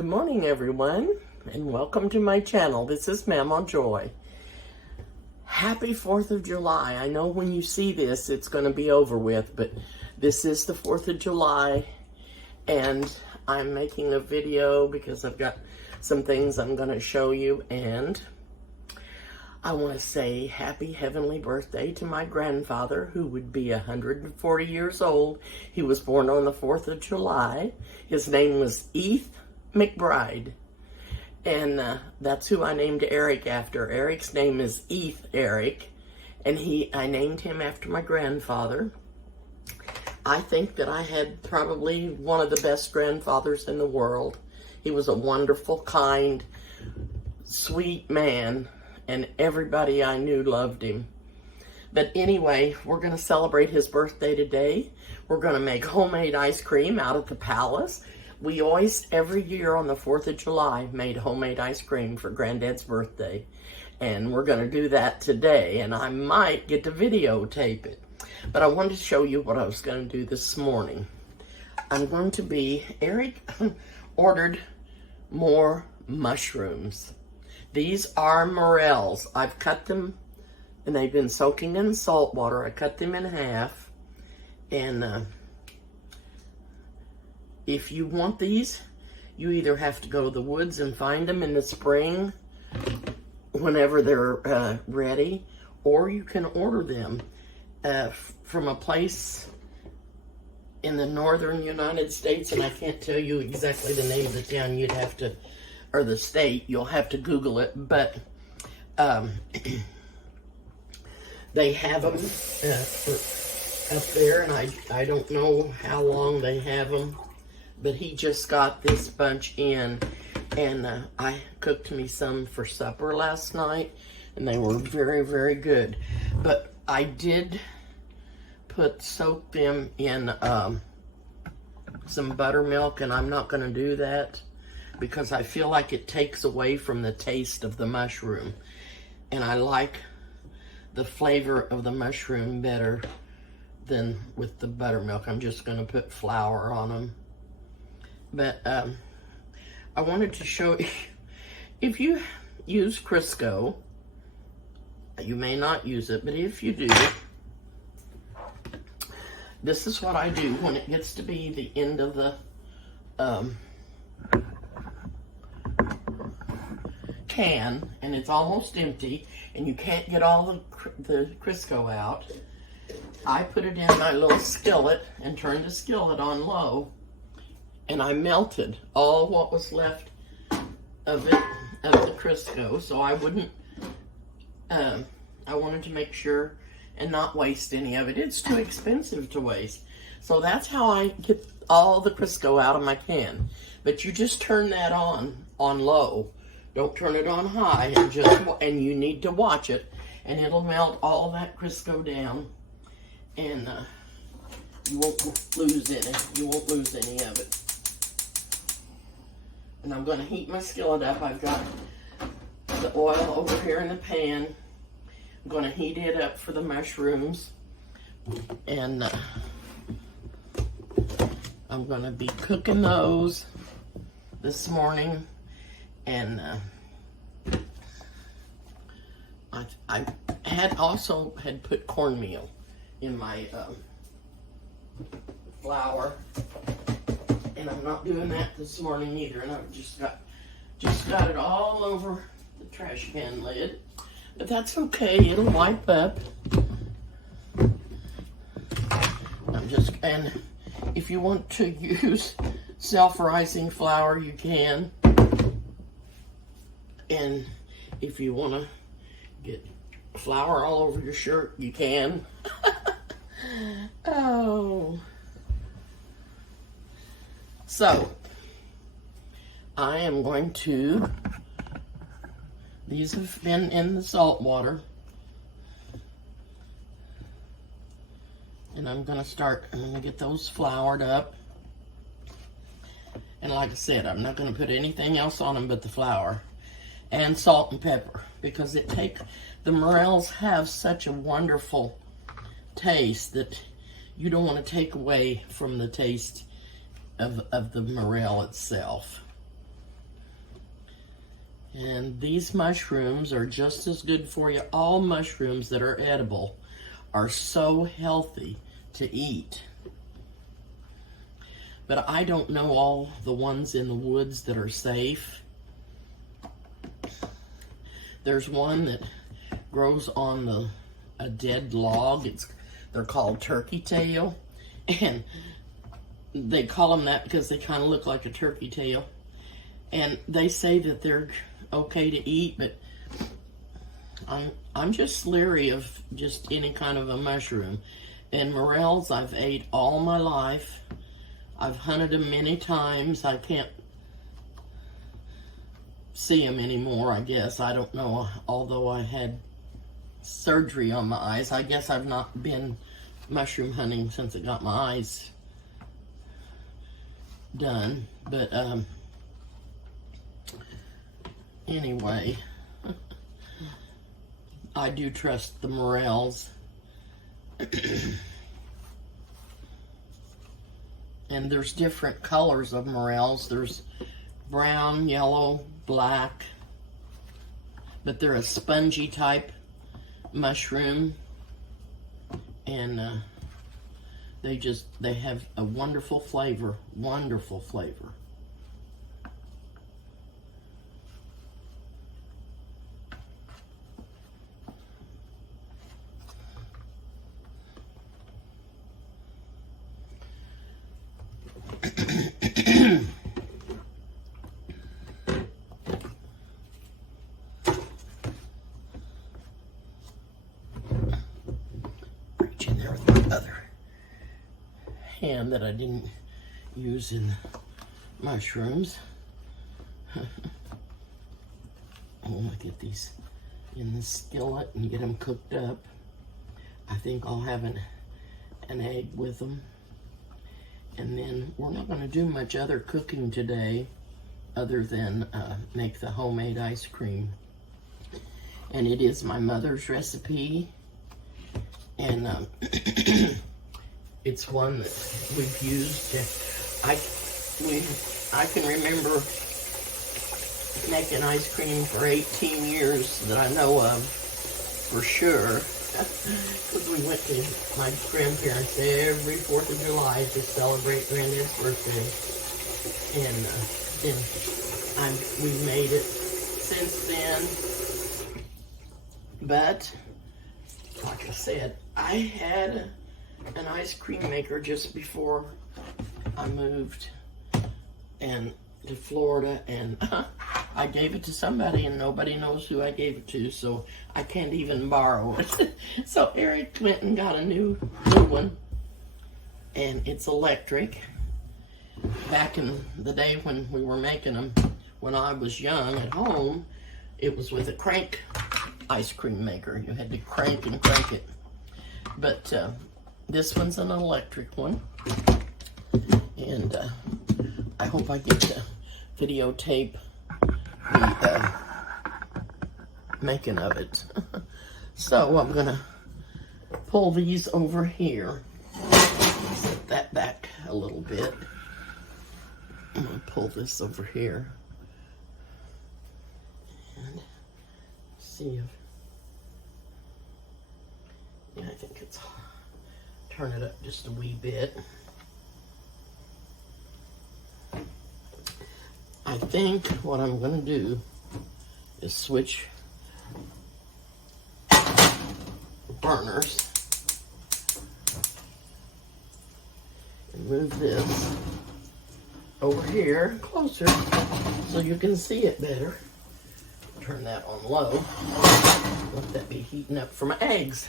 Good morning, everyone, and welcome to my channel. This is Mama Joy. Happy 4th of July. I know when you see this, it's going to be over with, but this is the 4th of July, and I'm making a video because I've got some things I'm going to show you, and I want to say happy heavenly birthday to my grandfather, who would be 140 years old. He was born on the 4th of July. His name was Heath McBride, and that's who I named Eric after. Eric's name is Heath Eric, and I named him after my grandfather. I think that I had probably one of the best grandfathers in the world. He was a wonderful, kind, sweet man, and everybody I knew loved him. But anyway, we're going to celebrate his birthday today. We're going to make homemade ice cream out at the palace. We always, every year on the 4th of July, made homemade ice cream for Granddad's birthday. And we're going to do that today, and I might get to videotape it. But I wanted to show you what I was going to do this morning. Eric ordered more mushrooms. These are Morels. I've cut them, and they've been soaking in salt water. I cut them in half, and if you want these, you either have to go to the woods and find them in the spring whenever they're ready, or you can order them from a place in the northern United States, and I can't tell you exactly the name of the town. You'd have to, or the state, you'll have to Google it, but they have them up there, and I don't know how long they have them. But he just got this bunch in, and I cooked me some for supper last night, and they were very, very good. But I did soak them in some buttermilk, and I'm not going to do that because I feel like it takes away from the taste of the mushroom. And I like the flavor of the mushroom better than with the buttermilk. I'm just going to put flour on them. But I wanted to show you, if you use Crisco, you may not use it, but if you do, this is what I do when it gets to be the end of the can, and it's almost empty, and you can't get all the Crisco out. I put it in my little skillet and turn the skillet on low, and I melted all what was left of the Crisco, so I wouldn't, I wanted to make sure and not waste any of it. It's too expensive to waste. So that's how I get all the Crisco out of my can. But you just turn that on low. Don't turn it on high, and you need to watch it, and it'll melt all that Crisco down, and you won't lose any. You won't lose any of it. And I'm going to heat my skillet up. I've got the oil over here in the pan. I'm going to heat it up for the mushrooms. And I'm going to be cooking those this morning. And I had put cornmeal in my flour. And I'm not doing that this morning either, and I've just got it all over the trash can lid. But that's okay, it'll wipe up. And if you want to use self-rising flour, you can. And if you want to get flour all over your shirt, you can. Oh. So, I am going to, these have been in the salt water, and I'm going to get those floured up. And like I said, I'm not going to put anything else on them but the flour and salt and pepper, because the Morels have such a wonderful taste that you don't want to take away from the taste of the Morel itself. And these mushrooms are just as good for you. All mushrooms that are edible are so healthy to eat. But I don't know all the ones in the woods that are safe. There's one that grows on a dead log. They're called turkey tail. And they call them that because they kind of look like a turkey tail. And they say that they're okay to eat, but I'm just leery of just any kind of a mushroom. And morels I've ate all my life. I've hunted them many times. I can't see them anymore, I guess. I don't know, although I had surgery on my eyes. I guess I've not been mushroom hunting since I got my eyes done. But anyway, I do trust the morels. And there's different colors of morels. There's brown, yellow, black, but they're a spongy type mushroom, and they have a wonderful flavor, wonderful flavor. Reach in there with my other hand that I didn't use in the mushrooms. I want to get these in the skillet and get them cooked up. I think I'll have an egg with them. And then we're not going to do much other cooking today other than make the homemade ice cream. And it is my mother's recipe. And it's one that we've used. I can remember making ice cream for 18 years that I know of for sure. Because we went to my grandparents every 4th of July to celebrate Granddad's birthday. And then we've made it since then. But, like I said, I had an ice cream maker just before I moved to Florida, and I gave it to somebody and nobody knows who I gave it to, so I can't even borrow it. So Eric went and got a new one, and it's electric. Back in the day when we were making them, when I was young at home, it was with a crank ice cream maker. You had to crank and crank it. But this one's an electric one, and I hope I get to videotape the making of it. So I'm gonna pull these over here. Set that back a little bit. I'm gonna pull this over here and see if, yeah, I think it's, turn it up just a wee bit. I think what I'm going to do is switch burners and move this over here closer so you can see it better. Turn that on low. Let that be heating up for my eggs.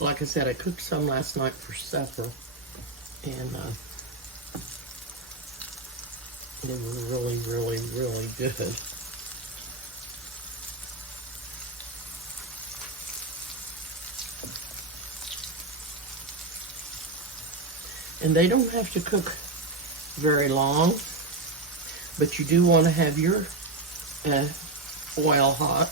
Like I said, I cooked some last night for supper, and they were really, really, really good. And they don't have to cook very long, but you do want to have your oil hot.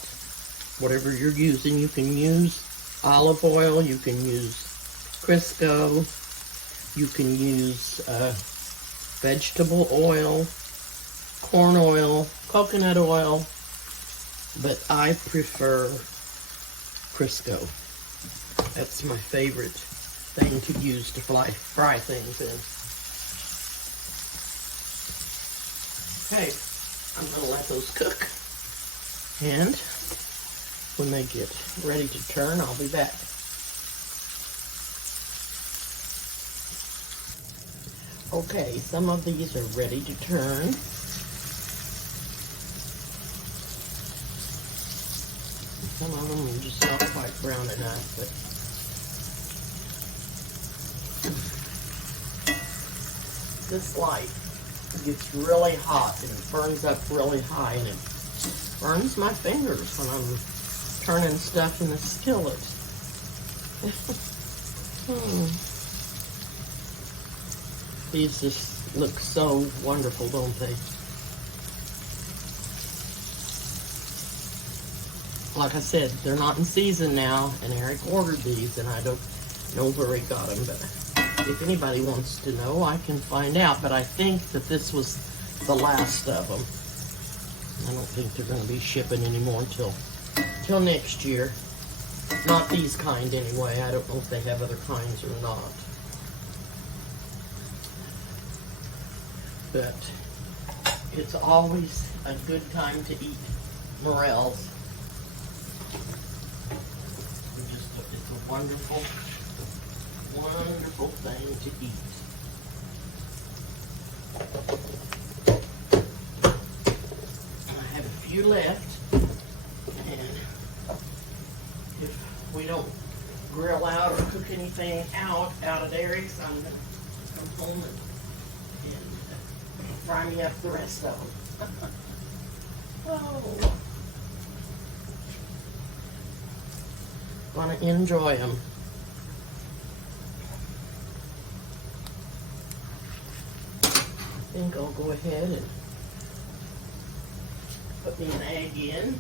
Whatever you're using, you can use olive oil, you can use Crisco, you can use vegetable oil, corn oil, coconut oil, but I prefer Crisco. That's my favorite thing to use to fry things in. Okay, I'm gonna let those cook, and when they get ready to turn, I'll be back. Okay, some of these are ready to turn. Some of them are just not quite brown enough, but this light gets really hot and it burns up really high, and it burns my fingers when I'm turning stuff in the skillet. These just look so wonderful, don't they? Like I said, they're not in season now, and Eric ordered these, and I don't know where he got them, but if anybody wants to know, I can find out, but I think that this was the last of them. I don't think they're going to be shipping anymore until next year. Not these kind anyway. I don't know if they have other kinds or not. But it's always a good time to eat Morels. It's a wonderful, wonderful thing to eat. And I have a few left, and if we don't grill out or cook anything out at Eric's, I'm going to come home and fry me up the rest of them. Oh. Want to enjoy them. I think I'll go ahead and put me an egg in.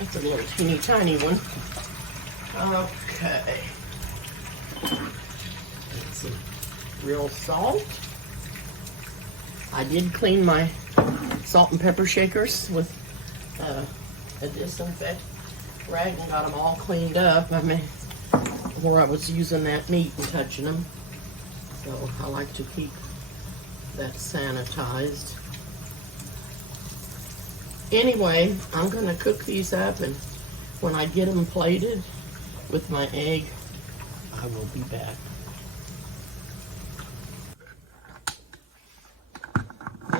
That's a little teeny tiny one. Okay. And some real salt. I did clean my salt and pepper shakers with a disinfect rag and got them all cleaned up. I mean, where I was using that meat and touching them. So I like to keep that sanitized. Anyway, I'm going to cook these up, and when I get them plated with my egg, I will be back.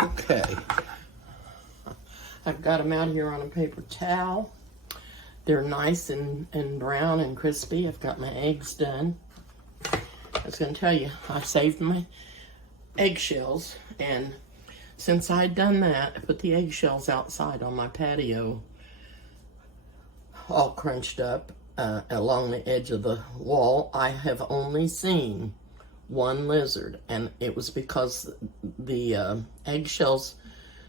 Okay. I've got them out here on a paper towel. They're nice and brown and crispy. I've got my eggs done. I was going to tell you, I saved my eggshells, and since I'd done that, I put the eggshells outside on my patio, all crunched up along the edge of the wall. I have only seen one lizard, and it was because the eggshells,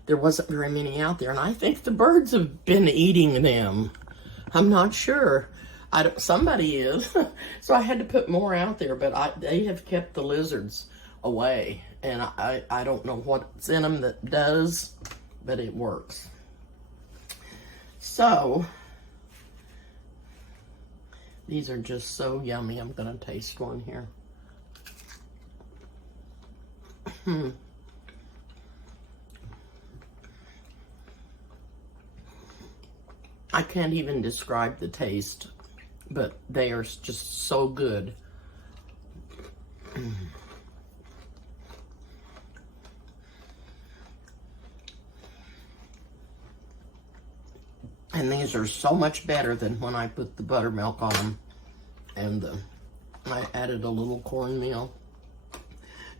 there wasn't very many out there, and I think the birds have been eating them. I'm not sure. Somebody is. So I had to put more out there, but they have kept the lizards away. And I don't know what's in them that does, but it works. So, these are just so yummy. I'm going to taste one here. I can't even describe the taste, but they are just so good. And these are so much better than when I put the buttermilk on them. And I added a little cornmeal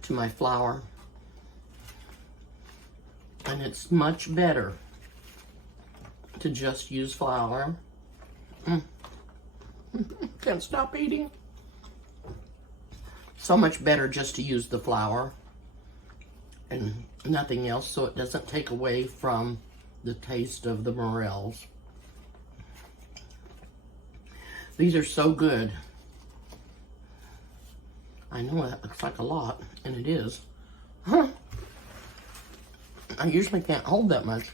to my flour. And it's much better to just use flour. Can't stop eating. So much better just to use the flour and nothing else, so it doesn't take away from the taste of the Morels. These are so good. I know that looks like a lot, and it is. Huh. I usually can't hold that much.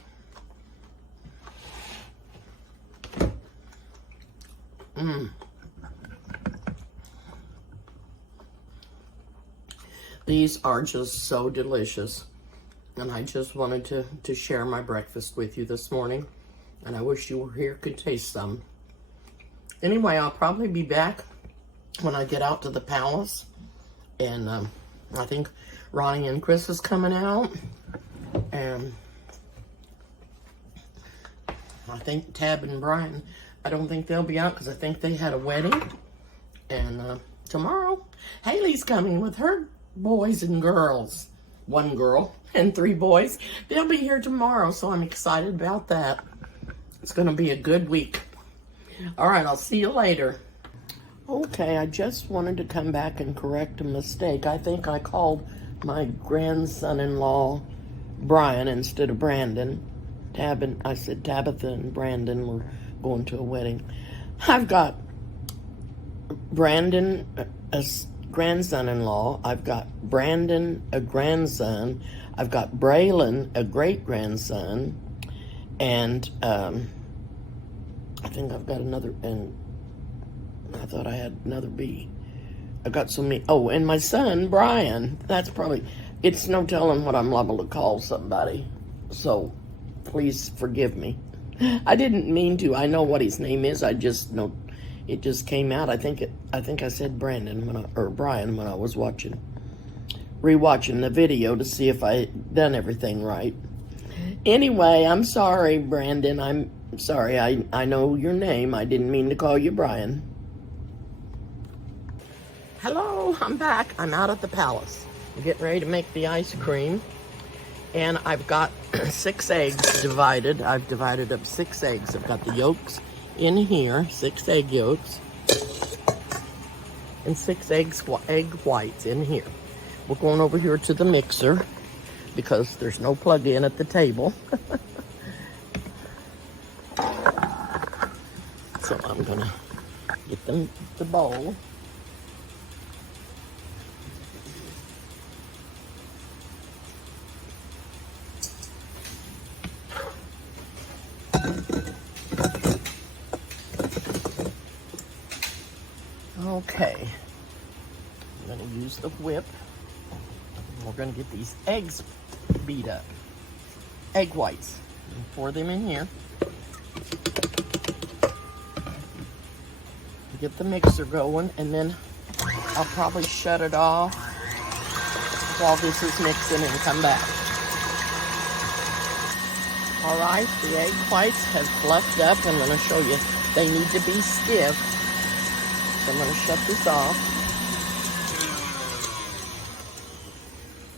These are just so delicious. And I just wanted to share my breakfast with you this morning. And I wish you were here, could taste some. Anyway, I'll probably be back when I get out to the palace. And I think Ronnie and Chris is coming out. And I think Tab and Brian, I don't think they'll be out because I think they had a wedding. And tomorrow, Haley's coming with her boys and girls. One girl and 3 boys. They'll be here tomorrow, so I'm excited about that. It's going to be a good week. All right, I'll see you later. Okay, I just wanted to come back and correct a mistake. I think I called my grandson-in-law Brian instead of Brandon. I said Tabitha and Brandon were going to a wedding. I've got Brandon, a grandson-in-law. I've got Brandon, a grandson. I've got Braylon, a great-grandson. And I think I've got another, and I thought I had another B. I've got so many. Oh, and my son, Brian. That's probably, it's no telling what I'm liable to call somebody. So please forgive me. I didn't mean to. I know what his name is. I just know it just came out. I think I said Brandon or Brian when I was rewatching the video to see if I done everything right. Anyway, I'm sorry, Brandon. I'm sorry. I know your name. I didn't mean to call you Brian. Hello, I'm back. I'm out at the palace. I'm getting ready to make the ice cream. And I've got 6 eggs divided. I've divided up 6 eggs. I've got the yolks in here, 6 egg yolks, and 6 egg whites in here. We're going over here to the mixer because there's no plug-in at the table. So I'm gonna get the bowl. Okay, I'm going to use the whip. We're going to get these eggs beat up. Egg whites. And pour them in here. Get the mixer going, and then I'll probably shut it off while this is mixing and come back. All right, the egg whites have fluffed up. I'm going to show you. They need to be stiff. So I'm going to shut this off.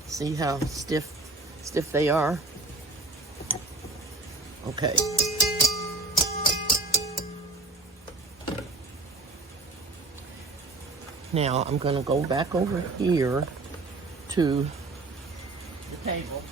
See how stiff they are? Okay. Now I'm going to go back over here to the table.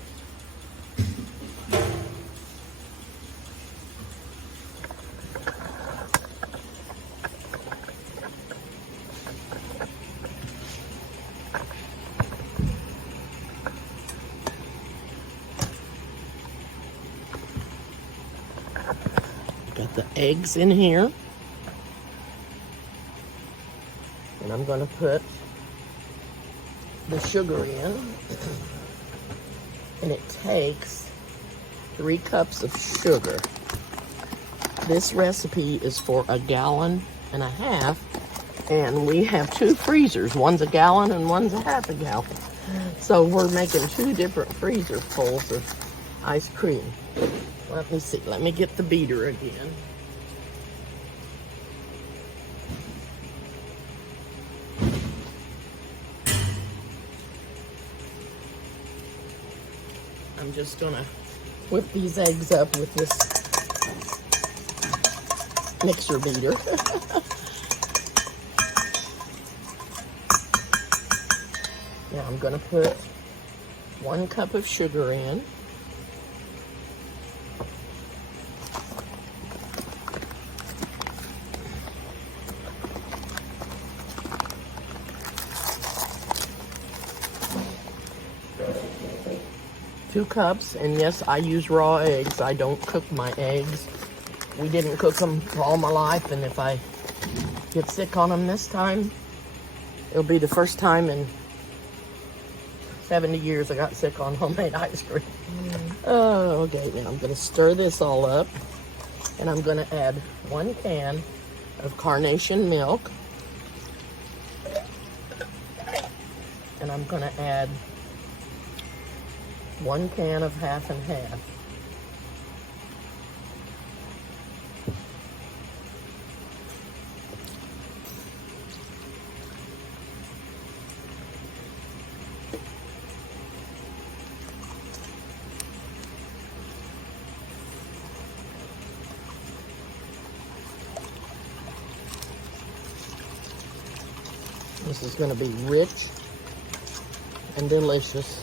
Got the eggs in here. And I'm going to put the sugar in. And it takes 3 cups of sugar. This recipe is for 1.5 gallons, and we have 2 freezers. One's 1 gallon and one's 1/2 gallon. So we're making 2 different freezer fulls of ice cream. Let me see. Let me get the beater again. I'm just gonna whip these eggs up with this mixer beater. Now I'm gonna put 1 cup of sugar in. Two cups, and yes, I use raw eggs. I don't cook my eggs. We didn't cook them all my life, and if I get sick on them this time, it'll be the first time in 70 years I got sick on homemade ice cream. Oh, okay, now I'm gonna stir this all up, and I'm gonna add 1 can of carnation milk, and I'm gonna add 1 can of 50/50. This is going to be rich and delicious.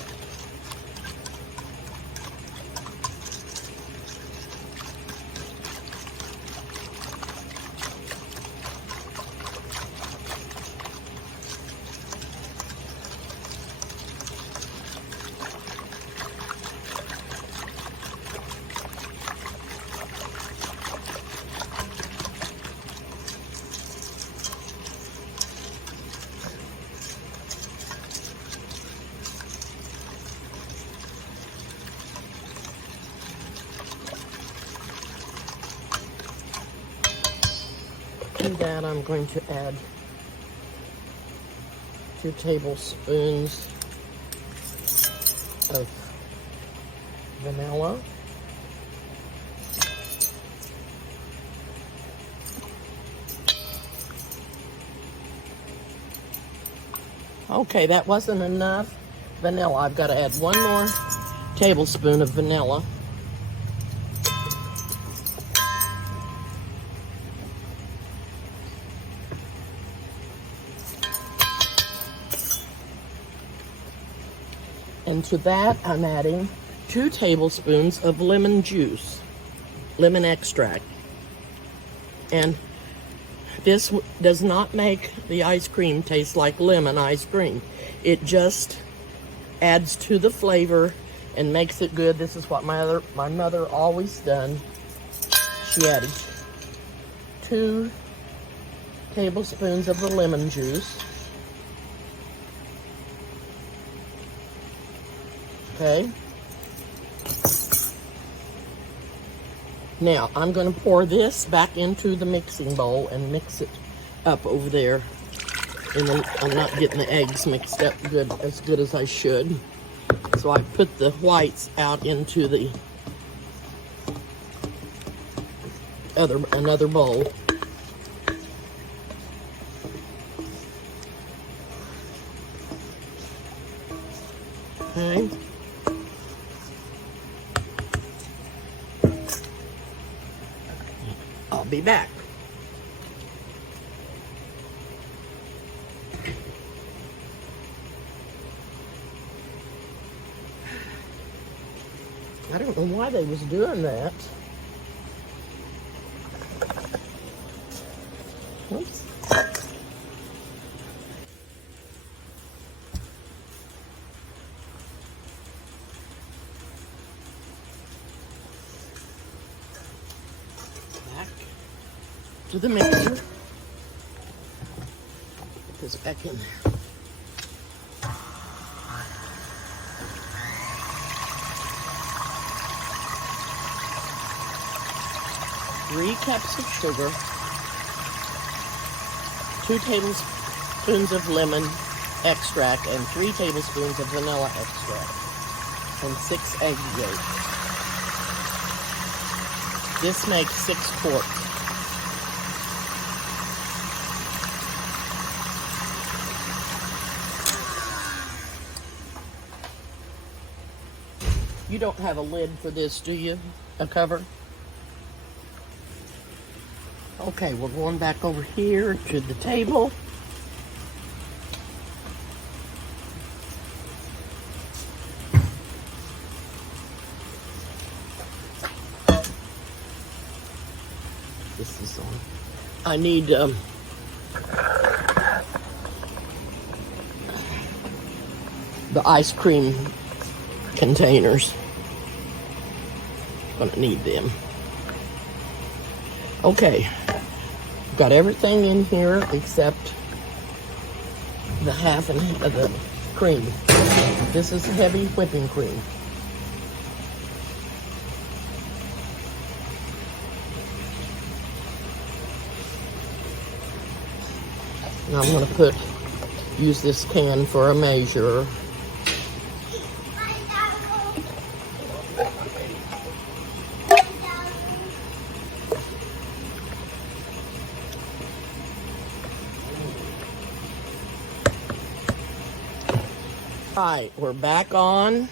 To that, I'm going to add 2 tablespoons of vanilla. Okay, that wasn't enough vanilla. I've got to add 1 more tablespoon of vanilla. And to that, I'm adding 2 tablespoons of lemon juice, lemon extract. And this does not make the ice cream taste like lemon ice cream. It just adds to the flavor and makes it good. This is what my mother always done. She added 2 tablespoons of the lemon juice. Okay. Now, I'm going to pour this back into the mixing bowl and mix it up over there. And I'm not getting the eggs mixed up as good as I should. So I put the whites out into the another bowl. Okay. I'll be back. I don't know why they was doing that. Oops. Back to the mixer. Put this back in there. 3 cups of sugar, 2 tablespoons of lemon extract, and 3 tablespoons of vanilla extract, and 6 egg yolks. This makes 6 quarts. You don't have a lid for this, do you? A cover? Okay, we're going back over here to the table. This is on. I need the ice cream containers. Gonna need them. Okay, got everything in here except the half of the cream. This is heavy whipping cream. Now I'm gonna use this can for a measure. All right, we're back on.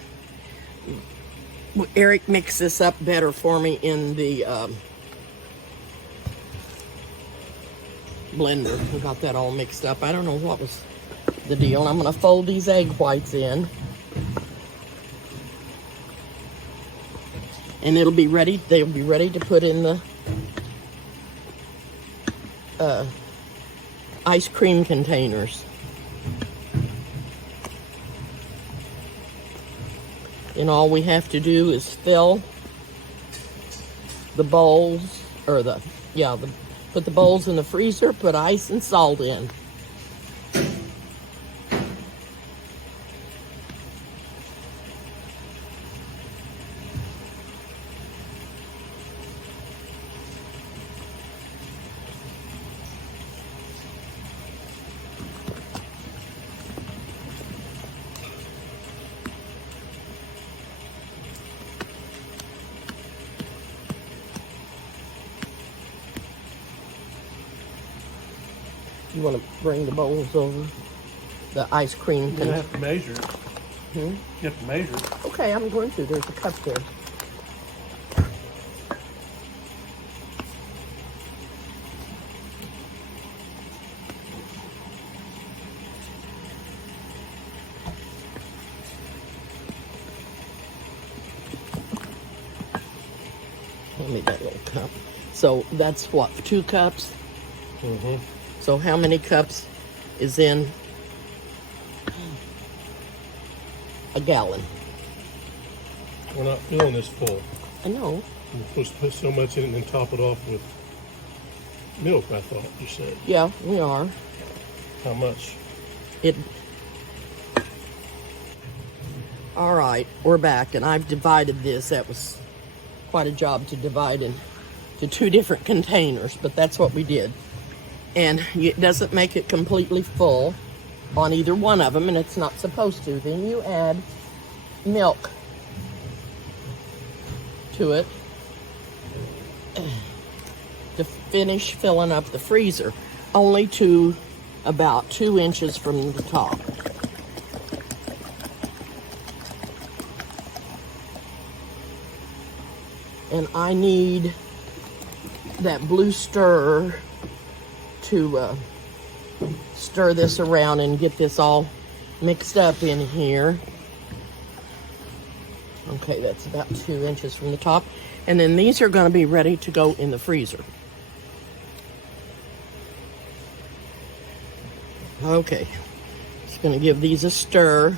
Eric mixed this up better for me in the blender. We got that all mixed up. I don't know what was the deal. I'm going to fold these egg whites in. And it'll be ready. They'll be ready to put in the ice cream containers. And all we have to do is fill the bowls, or put the bowls in the freezer, put ice and salt in. You want to bring the bowls over? The ice cream. You have to measure it. You have to measure it. Okay, I'm going to. There's a cup there. Let me that little cup. So that's what, 2 cups? Mm-hmm. So how many cups is in a gallon? We're not filling this full. I know. You're supposed to put so much in it and then top it off with milk, I thought you said. Yeah, we are. How much? All right, we're back, and I've divided this. That was quite a job to divide into 2 different containers, but that's what we did. And it doesn't make it completely full on either one of them, and it's not supposed to. Then you add milk to it to finish filling up the freezer, only to about 2 inches from the top. And I need that blue stirrer to stir this around and get this all mixed up in here. Okay, that's about 2 inches from the top. And then these are going to be ready to go in the freezer. Okay, just going to give these a stir.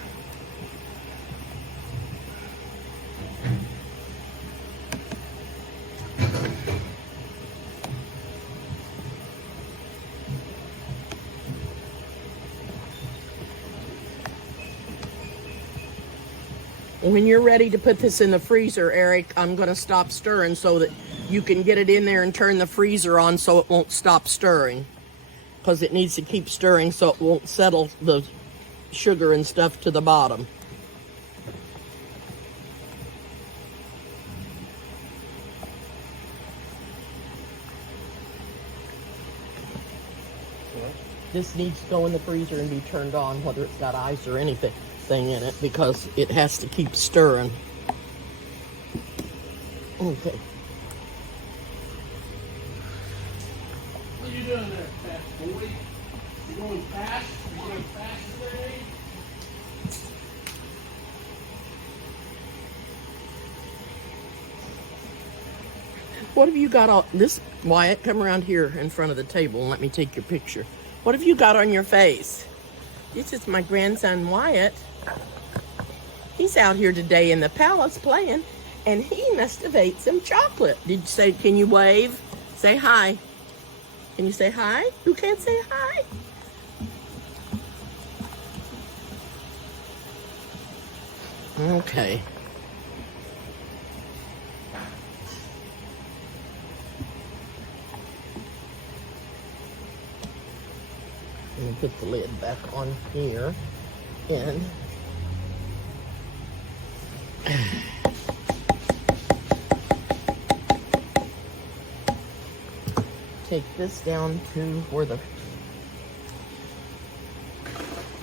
When you're ready to put this in the freezer, Eric, I'm going to stop stirring so that you can get it in there and turn the freezer on so it won't stop stirring. Because it needs to keep stirring so it won't settle the sugar and stuff to the bottom. This needs to go in the freezer and be turned on, whether it's got ice or anything in it, because it has to keep stirring. Okay. What are you doing there, fast boy? You going fast? You going fast today? What have you got on this, Wyatt? Come around here in front of the table and let me take your picture. What have you got on your face? This is my grandson Wyatt. He's out here today in the palace playing, and he must have ate some chocolate. Did you say, can you wave? Say hi. Can you say hi? Who can't say hi? Okay. And put the lid back on here and take this down to where the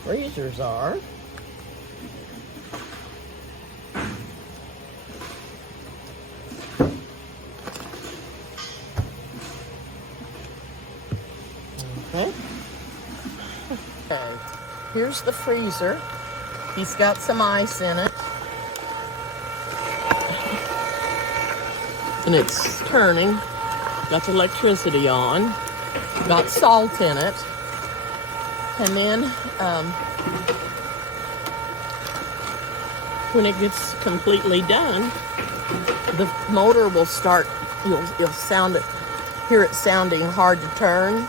freezers are. Okay. Okay, here's the freezer. He's got some ice in it. And it's turning. Got the electricity on. Got salt in it. And then when it gets completely done, the motor will start, you'll sound it, hear it sounding hard to turn.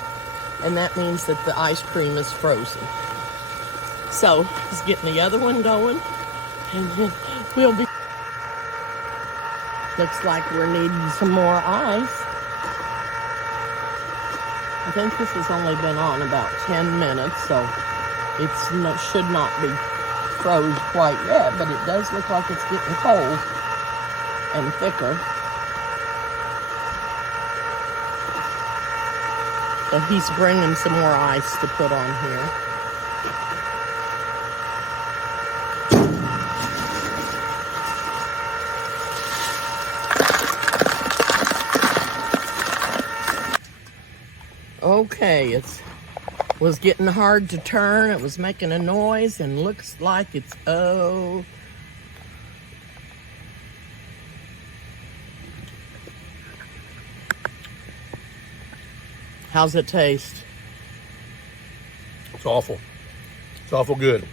And that means that the ice cream is frozen. So, he's getting the other one going, and then we'll be... Looks like we're needing some more ice. I think this has only been on about 10 minutes, so it should not be froze quite yet, but it does look like it's getting cold and thicker. But he's bringing some more ice to put on here. Okay, it was getting hard to turn. It was making a noise and looks like it's, oh. How's it taste? It's awful. It's awful good.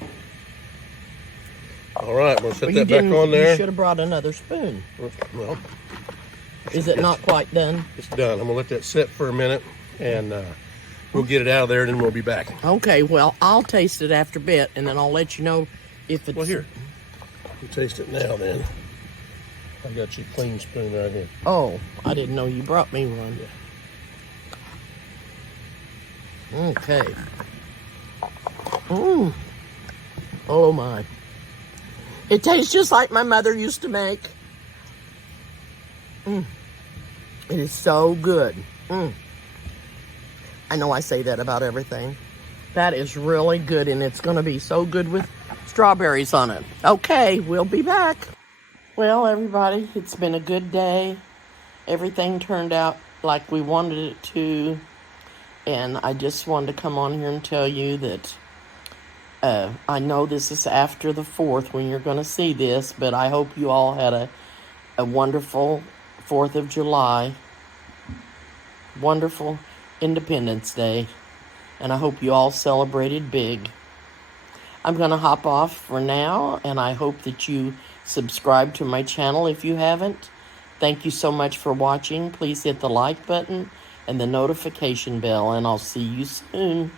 All right, we'll set Well, that back on there. You should have brought another spoon. Well, is it not quite done? It's done. I'm gonna let that sit for a minute, and we'll get it out of there, and then we'll be back. Okay, well, I'll taste it after a bit, and then I'll let you know if it's... Well, here. You taste it now, then. I got you a clean spoon right here. Oh, I didn't know you brought me one. Yeah. Okay. Oh my. It tastes just like my mother used to make. It is so good. I know I say that about everything. That is really good, and it's going to be so good with strawberries on it. Okay, we'll be back. Well, everybody, it's been a good day. Everything turned out like we wanted it to. And I just wanted to come on here and tell you that I know this is after the 4th when you're going to see this, but I hope you all had a wonderful 4th of July, wonderful Independence Day, and I hope you all celebrated big. I'm going to hop off for now, and I hope that you subscribe to my channel if you haven't. Thank you so much for watching. Please hit the like button and the notification bell, and I'll see you soon.